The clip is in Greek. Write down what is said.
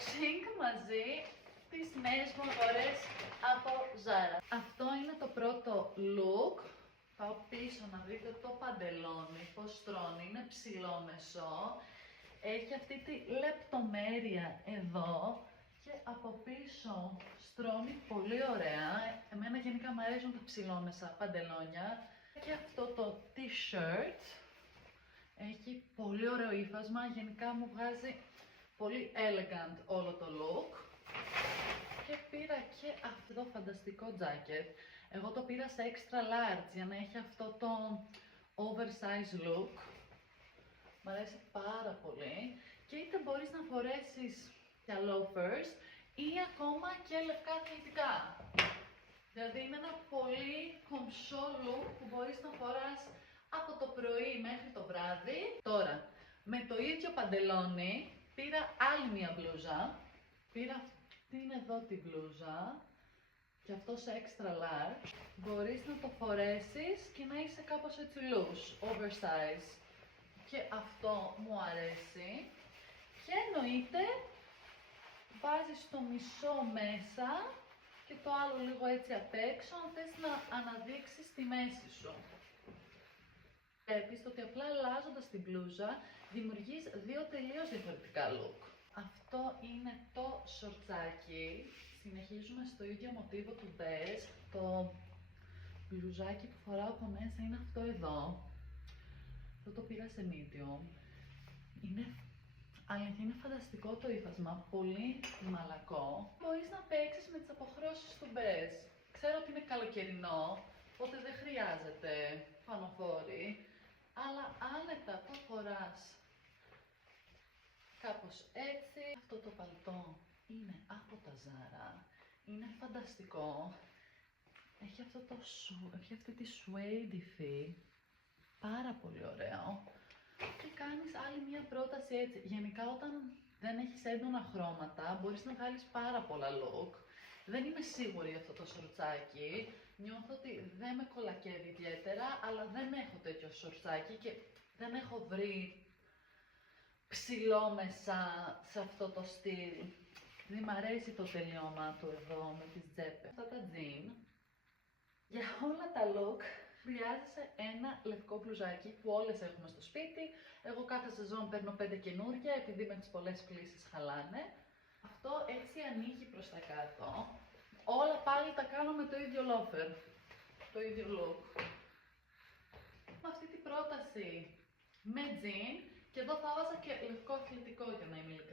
unboxing μαζί τις νέες μου αγορές από Zara. Αυτό είναι το πρώτο look. Πάω πίσω να δείτε το παντελόνι, πώς στρώνει, είναι ψηλόμεσο. Έχει αυτή τη λεπτομέρεια εδώ και από πίσω στρώνει πολύ ωραία. Εμένα γενικά μου αρέσουν τα ψηλόμεσα παντελόνια. Και αυτό το t-shirt έχει πολύ ωραίο ύφασμα, γενικά μου βγάζει πολύ elegant όλο το look. Και πήρα και αυτό το φανταστικό jacket. Εγώ το πήρα σε extra large για να έχει αυτό το oversized look. Μ' αρέσει πάρα πολύ και είτε μπορείς να φορέσεις για loafers ή ακόμα και λευκά αθλητικά. Δηλαδή είναι ένα πολύ κομψό look που μπορείς να φοράς από το πρωί μέχρι το βράδυ. Τώρα, με το ίδιο παντελόνι πήρα άλλη μία μπλούζα. Πήρα αυτήν εδώ τη μπλούζα και αυτό σε extra large. Μπορείς να το φορέσεις και να είσαι κάπως έτσι loose, oversize. Και αυτό μου αρέσει. Και εννοείται βάζεις το μισό μέσα και το άλλο λίγο έτσι απ' έξω, αν θες να αναδείξεις τη μέση σου. Βλέπεις ότι απλά αλλάζοντας την μπλούζα δημιουργείς δύο τελείως διαφορετικά look. Αυτό είναι το σορτσάκι. Συνεχίζουμε στο ίδιο μοτίβο του beige. Το μπλουζάκι που φοράω από μέσα είναι αυτό εδώ. Αυτό το πήρα σε medium. Είναι φανταστικό το ύφασμα, πολύ μαλακό. Μπορείς να παίξεις με τις αποχρώσεις του μπεζ. Ξέρω ότι είναι καλοκαιρινό, οπότε δεν χρειάζεται πανοφόρη, αλλά άνετα το φοράς κάπως έτσι. Αυτό το παλτό είναι από τα Zara, είναι φανταστικό. Έχει αυτή τη suede υφή, πάρα πολύ ωραίο. Και κάνεις άλλη μία πρόταση έτσι. Γενικά όταν δεν έχεις έντονα χρώματα μπορείς να βγάλεις πάρα πολλά look. Δεν είμαι σίγουρη για αυτό το σορτσάκι. Νιώθω ότι δεν με κολακεύει ιδιαίτερα, αλλά δεν έχω τέτοιο σορτσάκι και δεν έχω βρει ψηλόμεσα σε αυτό το στυλ. Δεν μ' αρέσει το τελειώμα του εδώ με τις τσέπες. Αυτά τα jean. Για όλα τα look χρειάζεσαι ένα λευκό μπλουζάκι που όλες έχουμε στο σπίτι. Εγώ κάθε σεζόν παίρνω 5 καινούργια επειδή με τις πολλές φλίσεις χαλάνε. Αυτό έτσι ανοίγει προς τα κάτω. Όλα πάλι τα κάνω με το ίδιο loafer, το ίδιο look. Με αυτή την πρόταση με jean και εδώ θα βάζα και λευκό αθλητικό για να είμαι ειλικρινή.